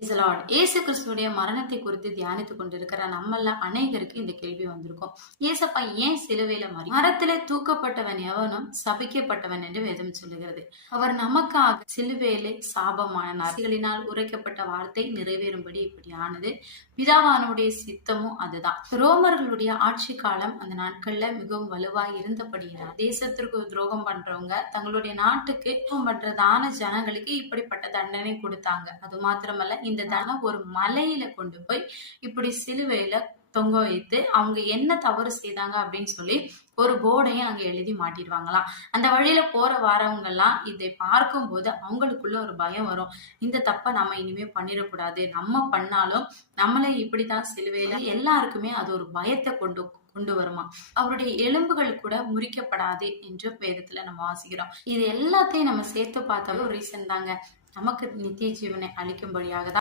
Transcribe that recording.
Praise the Lord. இயேசு கிறிஸ்துவுடைய மரணத்தை குறித்து தியானித்துக் கொண்டிருக்கிற நம்மள அநேகருக்கு இந்த கேள்வி வந்திருக்கும். இயேசப்பா ஏன் சிலுவையில மரத்திலே தூக்கப்பட்டவன் எவனும் சபிக்கப்பட்டவன் என்று வேதம் சொல்லுகிறது. அவர் நமக்காக சிலுவையிலே சாபமானார். உரைக்கப்பட்ட வார்த்தை நிறைவேறும்படி இப்படி ஆனது. பிதாவானுடைய சித்தமும் அதுதான். ரோமர்களுடைய ஆட்சி காலம் அந்த நாட்கள்ல மிகவும் வலுவாய் இருந்தபடியால் தேசத்திற்கு துரோகம் பண்றவங்க தங்களுடைய நாட்டுக்கு பண்றதான ஜனங்களுக்கு இப்படிப்பட்ட தண்டனை கொடுத்தாங்க. அது மாத்திரமல்ல, இந்த தனம் ஒரு மலையில கொண்டு போய் இப்படி சிலுவையில தொங்க வைத்து அவங்க என்ன தவறு செய்தாங்க அப்படின்னு சொல்லி ஒரு போர்டையும் அங்க எழுதி மாட்டிடுவாங்களாம். அந்த வழியில போற வாரவங்க எல்லாம் இதை பார்க்கும் போது அவங்களுக்குள்ள ஒரு பயம் வரும். இந்த தப்ப நம்ம இனிமே பண்ணிடக்கூடாது, நம்ம பண்ணாலும் நம்மளே இப்படித்தான் சிலுவையில எல்லாருக்குமே அது ஒரு பயத்தை கொண்டு வருமா. அவருடைய எலும்புகள் கூட முறிக்கப்படாது என்று வேதத்துல நம்ம வாசிக்கிறோம். இது எல்லாத்தையும் நம்ம சேர்த்து பார்த்தாலும் ஒரு ரீசன் தாங்க, நமக்கு நித்திய ஜீவனை அளிக்கும்படியாக தான்